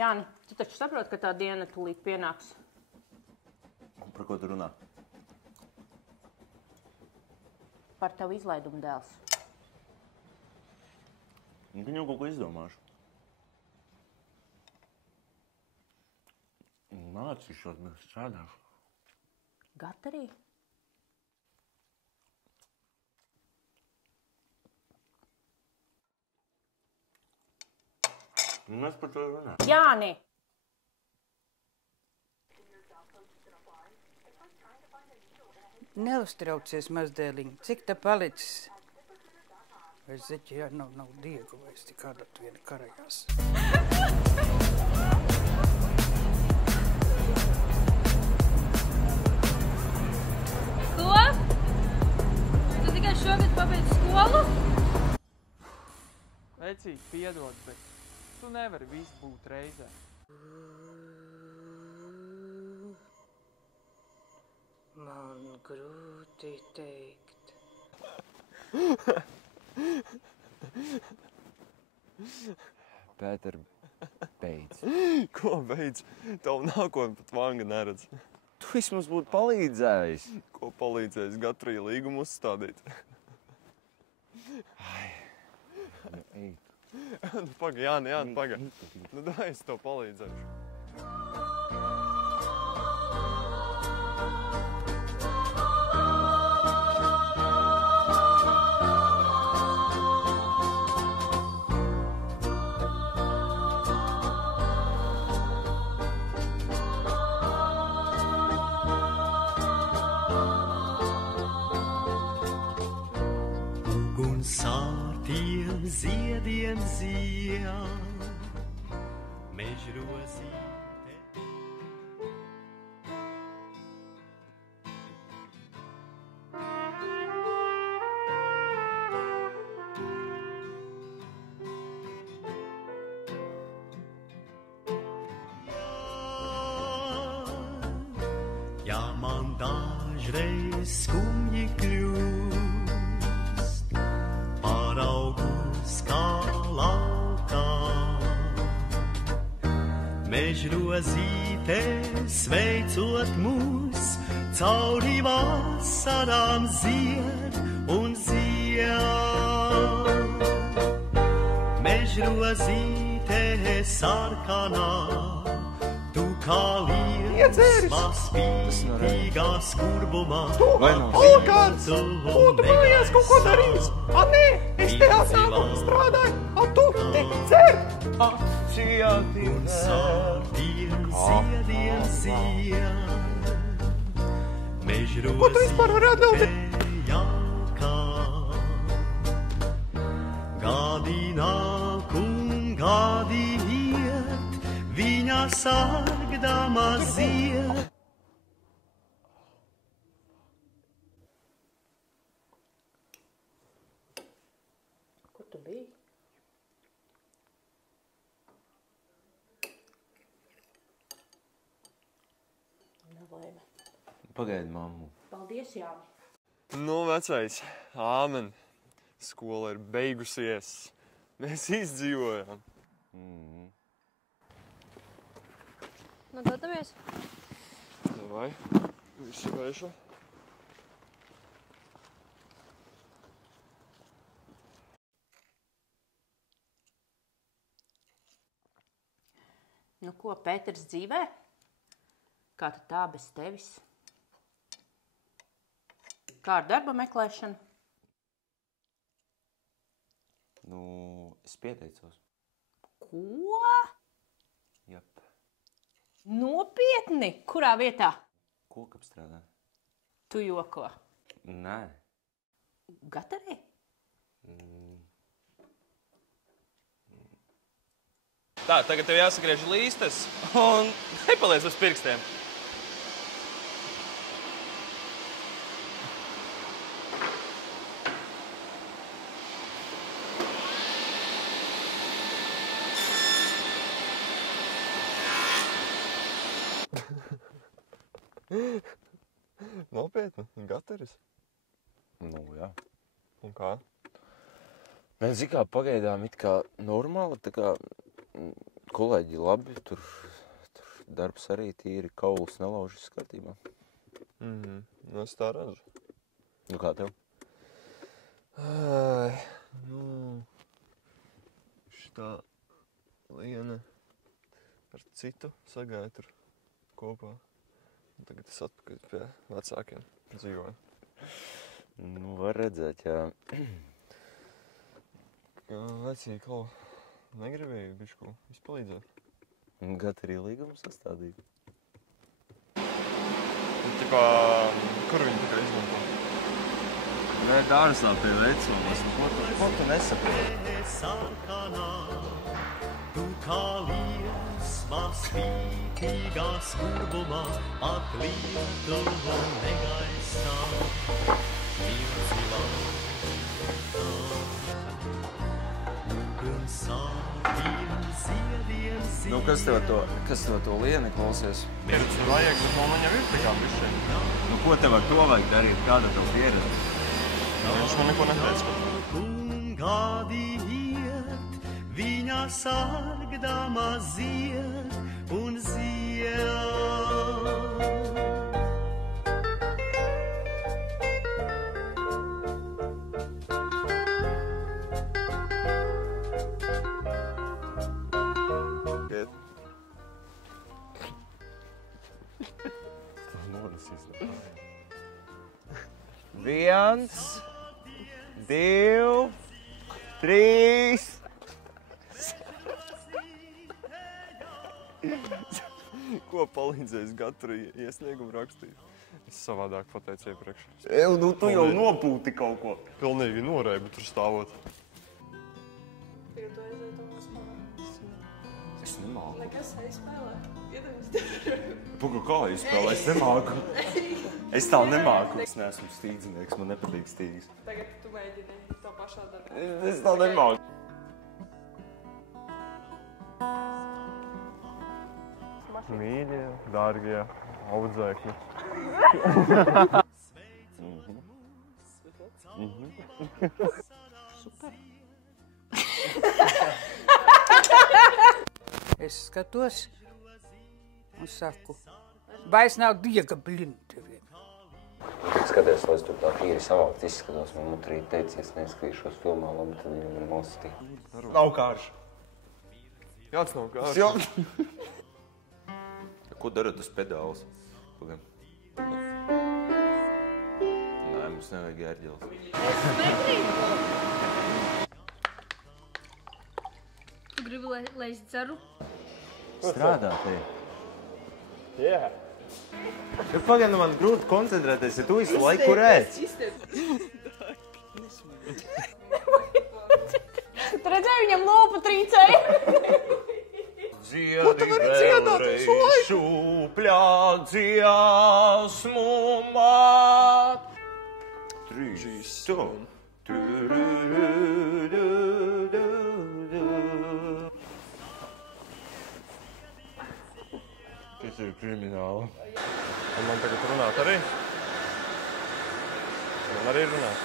Jāni, tu taču saproti, ka tā diena tūlīt pienāks? Par ko tu runā? Par tavu izlaidumu dēls. Viņu kaut ko izdomāšu. Mācīšos, mēs strādāšu. Gatarī? Mēs par to runājam. Jāni! Neuztraucies, mazdēliņ, cik tā palicis? Vai zeķi nav diegu, vai es tik kādā tu viena karajās? Ko? Tu tikai šogad pabeidz skolu? Vecīt, piedod, bet tu nevari visu būt reizē. Man grūti teikt. Pēter, beidz. Ko beidz? Tavu nākotni pat vanga neredz. Tu vismaz būtu palīdzējis. Ko palīdzējis Gatrija līgumu uzstādīt? Ai, nu ej. Nu paga, Jāni, paga. Nu dai, es tev palīdzēšu. Sārtiem ziediem zied, mežrozīte. Ja man dažreiz skumji kļūst, paraugus kā laukā, mežrozīte sveicot mūs, cauri vasarām zied un zied. Mežrozīte sarkanā, tu kā lielsma spītīgā skurbumā. Alkāds! Ko tu mājās kaut ko darīs? A, nē, es te atsāku strādāju, a tu te cer! Un sārtiem ziediem zied, mežrozīte jaukā. Gadi nāk un gadi iet, viņa sargdama zied. Kur tu biji? Nelaime. Pagaidi, mammu. Paldies, Jāni. Nu, vecais, āmen. Skola ir beigusies. Mēs izdzīvojām. Nu, dodamies. Davai, visi gaiša. Nu ko, Pēters dzīvē? Kā tad tā bez tevis? Kā ar darba meklēšanu? Nu, es pieteicos. Ko? Jap. Nopietni? Kurā vietā? Kokapstrādā. Tu joko. Nē. Gatarī? Tā, tagad tev jāsagriež līstes un nepaliec bez pirkstiem. Nopietni, Gataris? Nu, jā. Un kā? Mēs kā pagaidām it kā normāli, tā kā Kolēģi, labi, tur darbs arī tīri, kauls nelaužas skatībā. Nu, es tā redzu. Nu, kā tev? Šitā Liena ar citu sagāja tur kopā. Un tagad es atpakaļ pie vecākiem dzīvoju. Nu, var redzēt, jā. Vecie, Klau, negribēju bišku izpalīdzēt? Gat arī līgumu sastādīt. Tipā, kur viņi tikai izmanto? Nē, dārzā pie vecumas. Ko tu nesaproti? Sarkanā, tu kā liesma spītīgā skubumā, ak Lietuva negaisā, milzilā. Un sāpiem ziediem ziediem. Nu, kas tev to Lieni klausies? Pieredzi vajag, bet man jau ir tikā bišķiņ. Nu, ko tev ar to vajag darīt? Kāda tev pieredze? Viņš man neko neteica. Gadi iet, viņa sargdama zied un zied. Viens, 2, 3. Ko palīdzēs Gatru iesniegumu rakstīt? Es savādāk pateicu iepriekš. Nu, tu jau nopūti kaut ko. Pilnīgi norēju, tur stāvot. Tagad tu aizēji to spēlē. Es nemāku. Nekas aizspēlē. Iedomājieties. Puga, kā izspēlē? Es nemāku. Es tā nemāku. Es neesmu stīdzinieks, man nepatīk stīgas. Tagad tu mēģini to pašā darbā. Es tā nemāku. Mīļie, dārgie, audzēkļi. Super. Es skatos un saku, vai es nav diega blinti vien. Skaties, lai es tur tā tīri savākt izskatos, man mutrī teicies, neizskatīšos filmā, labi, tad viņi man nostīja. Nav kārš. Kāds nav kārš? Ko dara tas pedāls? Pagam. Nē, mums nevajag ērģeles. Es negribu. Tu gribi, lai es dzeru? Strādā te. Jā. Ja pagaid, man grūti koncentrēties, ja tu visu laiku rēc. Tu redzēji, viņam lopu trīcēja? Dziedi vēlreiz šūpļā dziesmu māt. Trīs, Tas ir krimināli. Un man tagad runāt arī? Man arī runāt.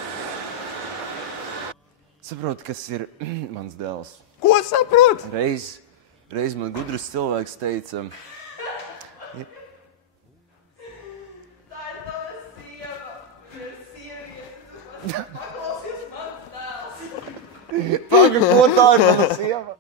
Saproti, kas ir mans dēls? Ko saprot? Reiz man gudrs cilvēks teica, Tā ir tava sieva. Ir sieviete. Paklausies mans dēls. Paga, ko tā ir mana sieva?